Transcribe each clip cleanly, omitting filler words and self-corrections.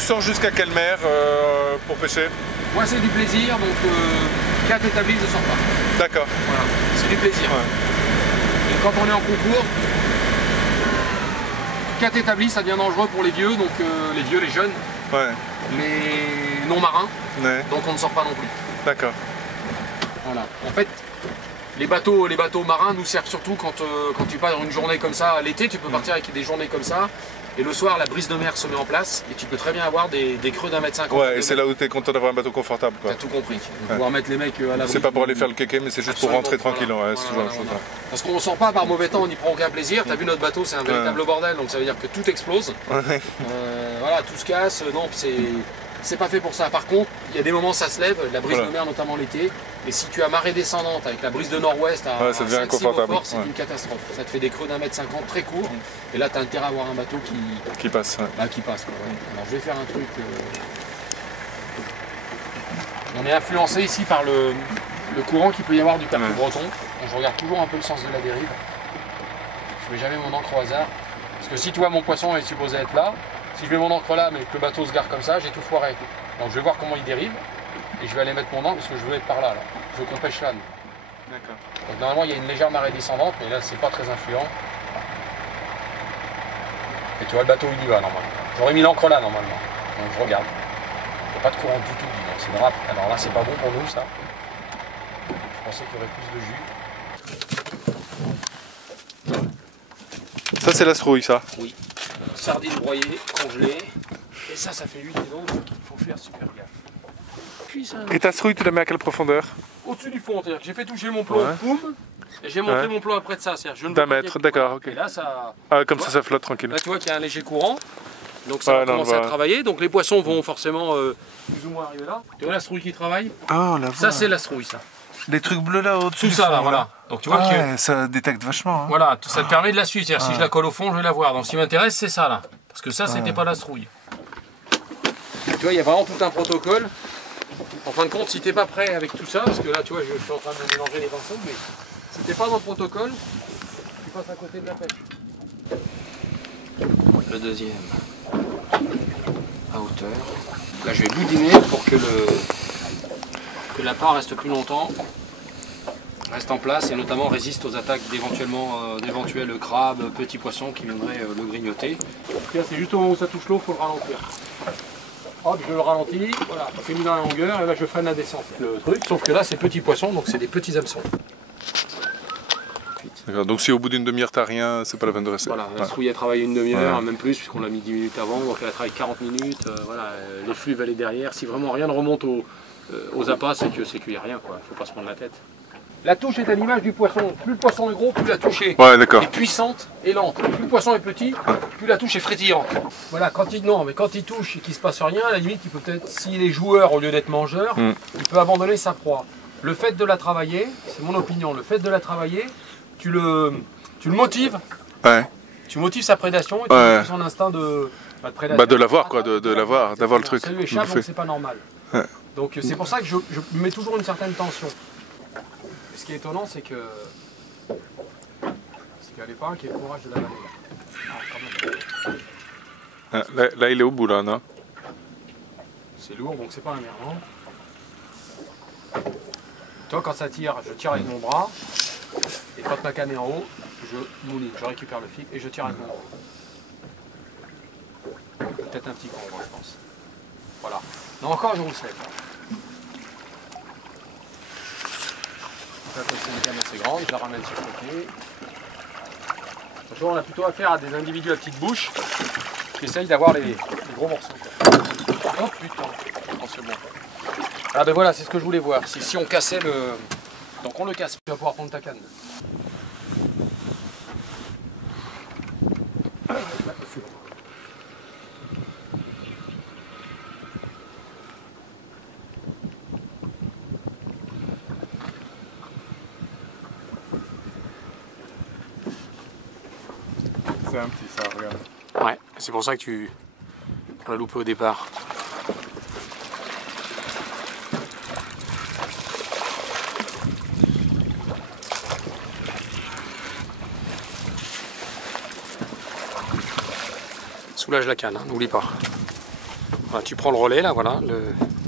Tu sors jusqu'à quelle mer pour pêcher? Moi c'est du plaisir, donc 4 établis je ne sors pas. D'accord. Voilà, c'est du plaisir. Ouais. Et quand on est en concours, 4 établis ça devient dangereux pour les vieux, donc les vieux, les jeunes, Ouais. les non-marins, Ouais. donc on ne sort pas non plus. D'accord. Voilà. En fait, les bateaux marins nous servent surtout quand tu pars dans une journée comme ça. L'été, tu peux partir avec des journées comme ça. Et le soir, la brise de mer se met en place. Et tu peux très bien avoir des creux d'1,50 m. Ouais, et c'est là où tu es content d'avoir un bateau confortable, quoi. T'as tout compris. Pouvoir mettre les mecs à l'abri. C'est pas pour aller faire le kéké, mais c'est juste pour rentrer tranquille, ouais, ce genre de choses. Parce qu'on ne sort pas par mauvais temps, on n'y prend aucun plaisir. T'as vu notre bateau, c'est un véritable bordel, donc ça veut dire que tout explose. Ouais. Voilà, tout se casse. Non, c'est pas fait pour ça. Par contre, il y a des moments ça se lève, la brise de mer notamment l'été. Et si tu as marée descendante avec la brise de nord-ouest à ça devient inconfortable. C'est une catastrophe. Ça te fait des creux d'1,50 m très courts. Et là, tu as intérêt à avoir un bateau qui passe. Ouais. Bah, qui passe. Quoi, ouais. Alors je vais faire un truc. On est influencé ici par le courant qu'il peut y avoir du Percou breton. Donc, je regarde toujours un peu le sens de la dérive. Je mets jamais mon encre au hasard. Parce que si tu vois mon poisson est supposé être là, si je mets mon encre là mais que le bateau se gare comme ça, j'ai tout foiré. Donc je vais voir comment il dérive. Et je vais aller mettre mon encre parce que je veux être par là. Je veux qu'on pêche là. D'accord. Donc normalement il y a une légère marée descendante, mais là c'est pas très influent. Et tu vois le bateau il y va normalement. J'aurais mis l'encre là normalement. Donc je regarde. Il n'y a pas de courant du tout. C'est grave. Alors là c'est pas bon pour nous ça. Je pensais qu'il y aurait plus de jus. Ça c'est la strouille, ça? Oui. Sardines broyées, congelées. Et ça fait 8 kilos, donc il faut faire super gaffe. Et ta strouille, tu la mets à quelle profondeur? Au-dessus du fond, c'est-à-dire que j'ai fait toucher mon plomb, boum, et j'ai monté mon plomb après de ça. D'un mètre, d'accord, ok. Et là, ça... Ah, comme ça flotte tranquille. Là, tu vois qu'il y a un léger courant, donc ça va commencer à travailler. Donc les poissons vont forcément plus ou moins arriver là. Tu vois la strouille qui travaille? Oh, la ça, c'est la strouille, ça. Les trucs bleus là au-dessus. Tout ça, là, voilà. Donc tu vois que... ça détecte vachement. Hein. Voilà, ça te permet de la suivre. C'est-à-dire si je la colle au fond, je vais la voir. Donc ce qui m'intéresse, c'est ça, là. Parce que ça, c'était pas la strouille. Tu vois, il y a vraiment tout un protocole. En fin de compte, si t'es pas prêt avec tout ça, parce que là, tu vois, je suis en train de mélanger les pinceaux, mais si t'es pas dans le protocole, tu passes à côté de la pêche. Le deuxième, à hauteur. Là, je vais boudiner pour que l'appât reste plus longtemps, reste en place et notamment résiste aux attaques d'éventuels crabes, petits poissons qui viendraient le grignoter. C'est juste au moment où ça touche l'eau, il faut le ralentir. Hop, je le ralentis, voilà, je fais mis dans la longueur et là je freine la descente. Le truc, sauf que là c'est petits poissons, donc c'est des petits hameçons. D'accord, donc si au bout d'une demi-heure t'as rien, c'est pas la peine de rester. Voilà, la strouille a travaillé une demi-heure, même plus, puisqu'on l'a mis 10 minutes avant, donc elle a travaillé 40 minutes, voilà, les flux allaient derrière. Si vraiment rien ne remonte aux appâts, c'est qu'il n'y a rien, quoi, il ne faut pas se prendre la tête. La touche est à l'image du poisson. Plus le poisson est gros, plus la touche est puissante et lente. Plus le poisson est petit, plus la touche est frétillante. Voilà, quand il touche et qu'il ne se passe rien, à la limite, il peut peut-être, s'il est joueur au lieu d'être mangeur, il peut abandonner sa proie. Le fait de la travailler, c'est mon opinion, le fait de la travailler, tu le motives, tu motives sa prédation et tu motives son instinct de prédation. Bah de l'avoir quoi, d'avoir le truc. Ça lui échappe, donc c'est pas normal. Donc c'est pour ça que je mets toujours une certaine tension. Ce qui est étonnant, c'est qu'il n'y avait pas un qui ait le courage de la balayer. Là, il est au bout, là, non? C'est lourd, donc c'est pas un merlan. Toi, quand ça tire, je tire avec mon bras. Et quand ma canne est en haut, je mouline, je récupère le fil et je tire avec mon bras. Peut-être un petit peu en bas, je pense. Voilà. Non, encore, je rousselle. Comme c'est une canne assez grande, je la ramène sur le côté. Toujours, on a plutôt affaire à des individus à petite bouche qui essayent d'avoir les gros morceaux. Oh putain, oh, c'est bon. Ah ben voilà, c'est ce que je voulais voir. Si on cassait le... Donc on le casse, tu vas pouvoir prendre ta canne. C'est un petit ça, regarde. Ouais, c'est pour ça que tu l'as loupé au départ. Soulage la canne, hein, n'oublie pas. Voilà, tu prends le relais là, voilà,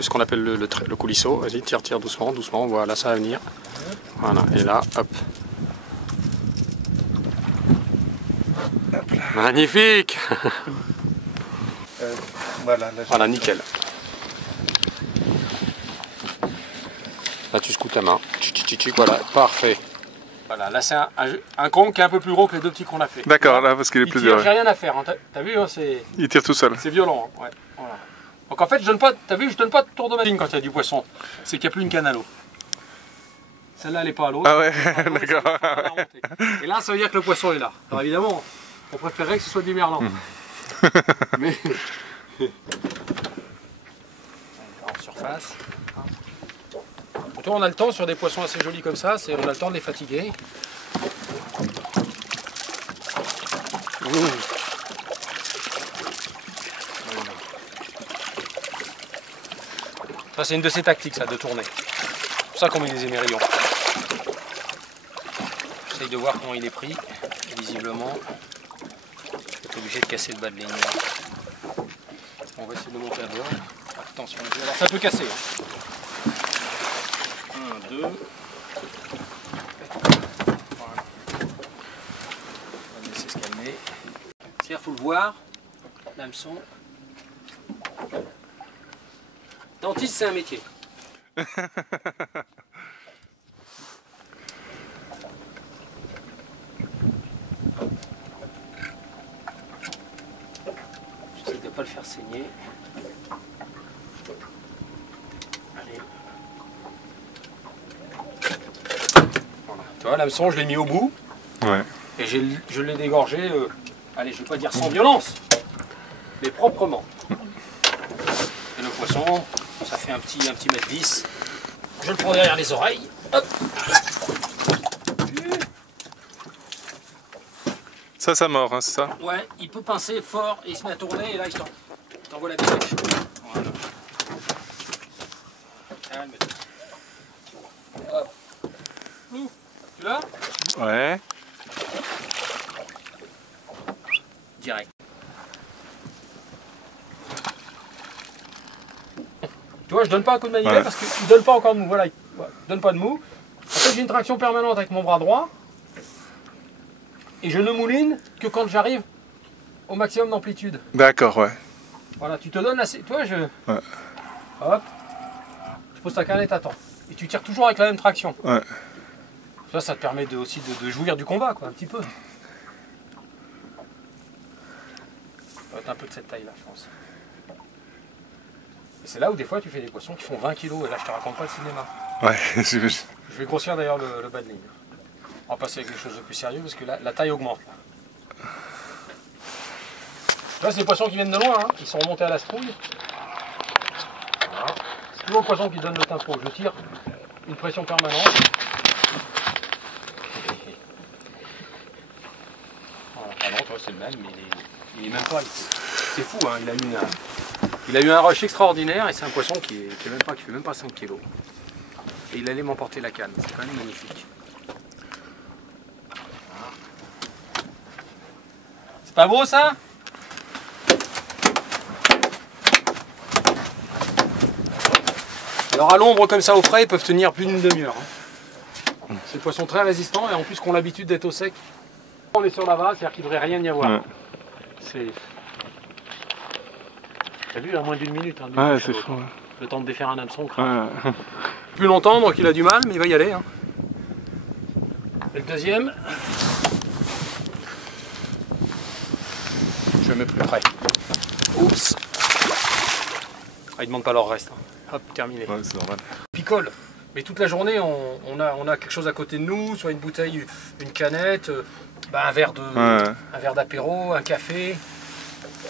ce qu'on appelle le coulisseau. Vas-y, tire doucement, doucement, voilà, ça va venir. Voilà, et là, hop. Magnifique. Voilà, là, Voilà, nickel. Là, tu secoues ta main. Voilà, parfait. Voilà, là, c'est un con qui est un peu plus gros que les deux petits qu'on a fait. d'accord, là, parce qu'il est plus dur. J'ai rien à faire, hein. T'as vu, hein, Il tire tout seul. c'est violent. Hein. Ouais, voilà. Donc en fait, je donne pas, t'as vu, je donne pas de tour de machine quand il y a du poisson. C'est qu'il n'y a plus une canne à l'eau. Celle-là, elle n'est pas à l'eau. Ah ouais, d'accord. Et là, ça veut dire que le poisson est là. Alors évidemment, on préférerait que ce soit du merlan. Mais en surface. Pourtant, on a le temps sur des poissons assez jolis comme ça, on a le temps de les fatiguer. Ça, c'est une de ces tactiques, ça, de tourner. C'est pour ça qu'on met des émerillons. J'essaye de voir comment il est pris. Et visiblement, on est obligé de casser le bas de ligne. On va essayer de monter à bord. Attention, alors ça peut casser. 1, 2. Voilà. On va laisser se calmer. Il faut le voir, l'hameçon. Dentiste, c'est un métier. J'essaie de ne pas le faire saigner. Allez. Voilà. Tu vois, l'hameçon, je l'ai mis au bout. Ouais. Et je l'ai dégorgé, allez, je ne vais pas dire sans violence, mais proprement. Et le poisson, ça fait un petit mètre 10. Je le prends derrière les oreilles. Hop. Ça mord, hein, c'est ça? Ouais, il peut pincer fort et il se met à tourner et là il t'envoie la biche. Voilà. Calme-toi. Hop. Tu l'as? Ouais. Direct. Tu vois, je donne pas un coup de manivelle parce qu'il donne pas encore de mou. Voilà, il donne pas de mou. En fait, j'ai une traction permanente avec mon bras droit. Et je ne mouline que quand j'arrive au maximum d'amplitude. D'accord, ouais. Voilà, tu te donnes assez. Tu vois, Ouais. Hop. Tu poses ta canette, t'attends. Et tu tires toujours avec la même traction. Ouais. Ça te permet aussi de jouir du combat, quoi, un petit peu. Ça va être un peu de cette taille-là, je pense. Et c'est là où des fois tu fais des poissons qui font 20 kg. Et là, je te raconte pas le cinéma. Ouais, j'imagine. Je vais grossir d'ailleurs le bas de ligne. On va passer avec quelque chose de plus sérieux parce que la taille augmente. Là, c'est des poissons qui viennent de loin, hein. Ils sont remontés à la spouille. Voilà. C'est toujours le poisson qui donne le tempo. Je tire une pression permanente. Voilà. Ah non, toi, c'est le même, mais il est même pas. C'est fou, hein. Il a eu un rush extraordinaire et c'est un poisson qui fait même pas 5 kg. Et il allait m'emporter la canne. C'est quand même magnifique. C'est pas beau ça? Alors à l'ombre comme ça au frais, ils peuvent tenir plus d'une demi-heure. Hein. C'est des poissons très résistants et en plus qu'on a l'habitude d'être au sec. On est sur la vase, c'est-à-dire qu'il ne devrait rien y avoir. Ouais. T'as vu, à moins d'une minute. Hein, ouais, c'est fou. Ouais. Le temps de défaire un hameçon. Ouais. Plus longtemps, donc il a du mal, mais il va y aller. Hein. Et le deuxième. Je vais mettre plus près. Oups. Ah, ils demandent pas leur reste. Hein. Hop, terminé. Ouais, c'est normal. Picole. Mais toute la journée, on a quelque chose à côté de nous, soit une bouteille, une canette, un verre d'apéro, un café.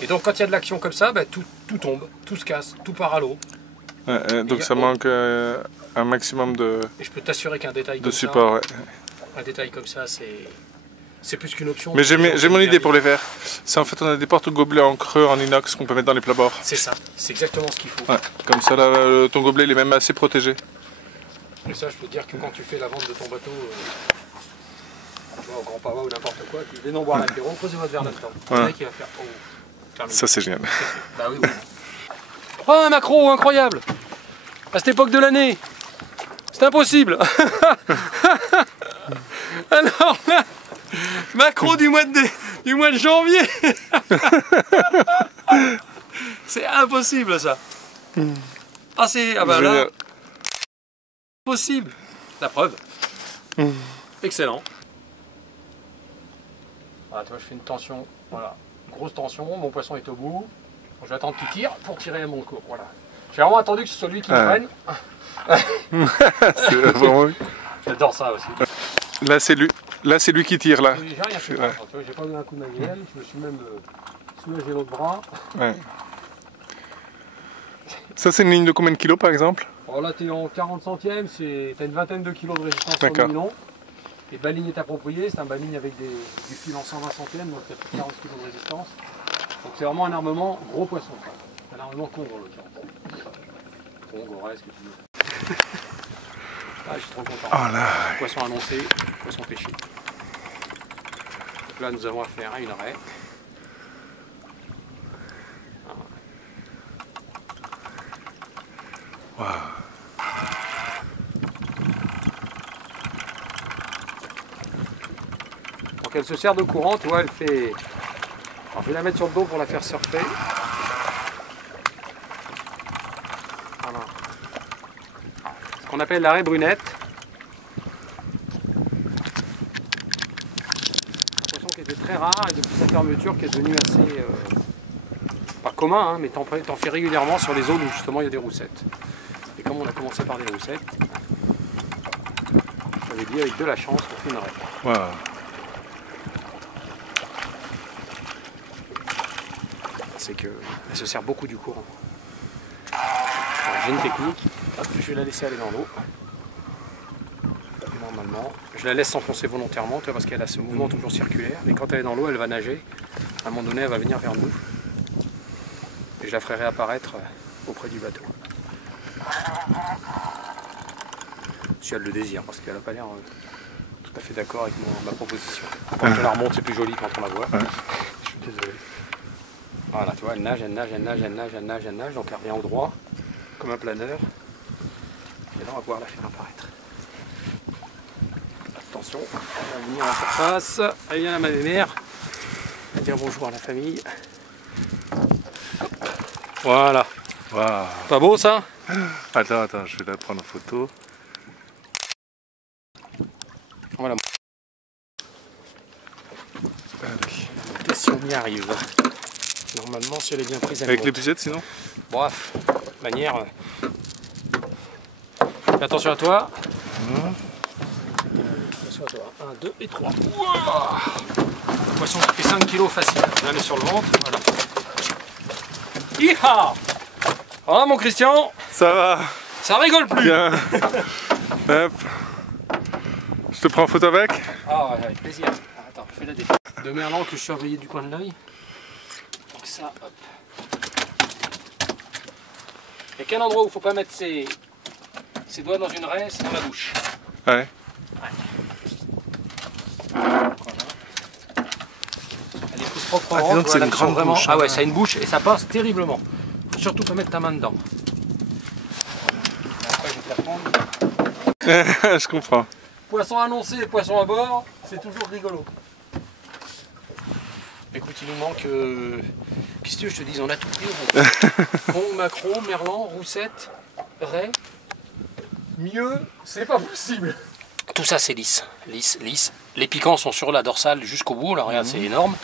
Et donc quand il y a de l'action comme ça, tout tombe, tout se casse, tout part à l'eau. Donc ça manque un maximum de... Et je peux t'assurer qu'un détail de comme support, ça, un détail comme ça, c'est plus qu'une option. Mais j'ai mon idée pour les verres. C'est en fait, on a des porte-gobelets en creux, en inox qu'on peut mettre dans les plabords. C'est ça, c'est exactement ce qu'il faut. Ouais, comme ça, là, ton gobelet il est même assez protégé. Et ça, je peux te dire que quand tu fais la vente de ton bateau, tu vois, au Grand Pava ou n'importe quoi, tu dis non boire l'apéro, posez votre verre là-dedans. Ouais. Qui va faire. Oh, ça, c'est génial. Bah oui, oui. Oh, un maquereau, incroyable! À cette époque de l'année, c'est impossible! Alors là, maquereau du mois de janvier! C'est impossible ça! Ah, ah bah là, possible! La preuve. Excellent. Voilà, tu vois, je fais une tension, voilà, grosse tension, mon poisson est au bout. Je vais attendre qu'il tire pour tirer à mon cours. Voilà. J'ai vraiment attendu que ce soit lui qui me prenne. Vraiment... J'adore ça aussi. Là, c'est lui qui tire là. J'ai rien fait. Ouais. J'ai pas donné un coup de manuel, je me suis même soulagé l'autre bras. Ouais. Ça, c'est une ligne de combien de kilos par exemple? Alors là, tu es en 40 centièmes, tu as une vingtaine de kilos de résistance sur le nylon. Et baling est approprié, c'est un baling avec du fil en 120 centièmes, donc il y a plus de 40 kg de résistance. Donc c'est vraiment un armement gros poisson. Un armement congre en l'occurrence. Congre, ouais, ce que tu veux. Ah, je suis trop content. Oh là. Poisson annoncé, poisson pêché. Donc là, nous avons affaire à une raie. Wow. Donc elle se sert de courant, tu vois, elle fait... Alors je vais la mettre sur le dos pour la faire surfer. Voilà. Ce qu'on appelle la raie brunette. Un poisson qui était très rare et depuis sa fermeture qui est devenu assez... pas commun, hein, mais t'en fais régulièrement sur les zones où justement il y a des roussettes. Et comme on a commencé par des roussettes, je t'avais dit avec de la chance on fait une raie. Wow. C'est qu'elle se sert beaucoup du courant. J'ai une technique, hop, je vais la laisser aller dans l'eau. Normalement, je la laisse s'enfoncer volontairement, tu vois, parce qu'elle a ce mouvement toujours circulaire. Et quand elle est dans l'eau, elle va nager. À un moment donné, elle va venir vers nous. Et je la ferai réapparaître auprès du bateau. Si elle le désire, parce qu'elle n'a pas l'air tout à fait d'accord avec ma proposition. Quand on la remonte, c'est plus joli quand on la voit. Je suis désolé. Voilà, tu vois, elle nage, donc elle revient au droit, comme un planeur. Et là, on va pouvoir la faire apparaître. Attention, elle va venir à la surface. Elle vient la mère. Elle va dire bonjour à la famille. Voilà. Wow. Pas beau ça? Attends, je vais la prendre en photo. Voilà. Et si on y arrive. Normalement, si elle est bien prise, elle avec l'épuisette sinon? Bref, de manière. Fais attention à toi. Attention à toi. 1, 2 et 3. Un poisson qui fait 5 kg facile. Je la mets sur le ventre. Voilà. Iha! Ah mon Christian! Ça va? Ça rigole plus! Bien. Hop. Je te prends en photo avec? Ah ouais, avec plaisir. Ah, attends, fais la dé. De merlan que je surveillais du coin de l'œil. Donc ça, hop. Il n'y a qu'un endroit où il ne faut pas mettre ses doigts dans une raie, c'est dans la bouche. Ouais. Voilà. Elle est plus propre. Ah, donc c'est une grande vraiment... bouche. Ah ouais, ça a une bouche et ça passe terriblement. Faut surtout pas mettre ta main dedans. Après, je vais te la prendre. Je comprends. Poisson annoncé et poisson à bord, c'est toujours rigolo. Écoute, il nous manque... Qu'est-ce que tu veux que je te dise? On a tout pris au bon. Bon, maquereau, merlan, roussette, raie. Mieux, c'est pas possible. Tout ça, c'est lisse. Lisse. Les piquants sont sur la dorsale jusqu'au bout. Là, regarde, c'est énorme.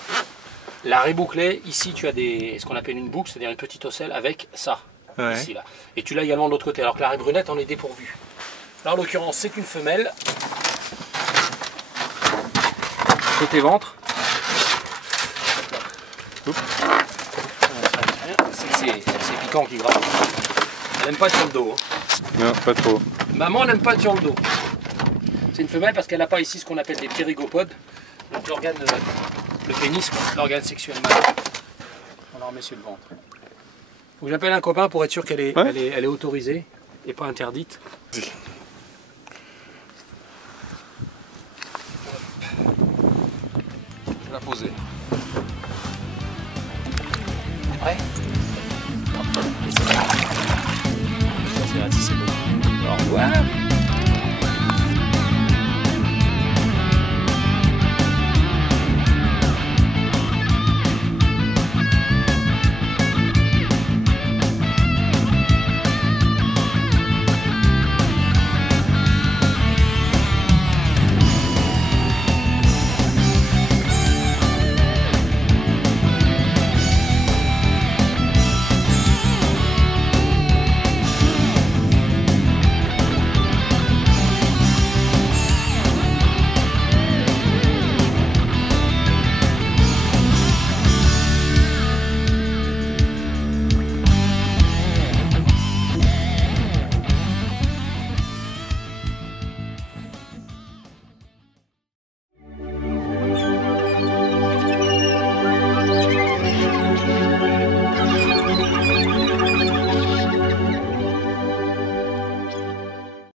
La raie bouclée, ici, tu as ce qu'on appelle une boucle, c'est-à-dire une petite ocelle avec ça. Ouais. Ici, là. Et tu l'as également de l'autre côté. Alors que la raie brunette, en est dépourvue. Là, en l'occurrence, c'est une femelle. Côté ventre. C'est piquant qui gratte. Elle n'aime pas être sur le dos. Hein. Non, pas trop. Maman n'aime pas être sur le dos. C'est une femelle parce qu'elle n'a pas ici ce qu'on appelle des ptérygopodes. Donc l'organe, le pénis, l'organe sexuel mâle. On la remet sur le ventre. Faut que j'appelle un copain pour être sûr qu'elle est, ouais. elle est autorisée et pas interdite. Je vais la poser.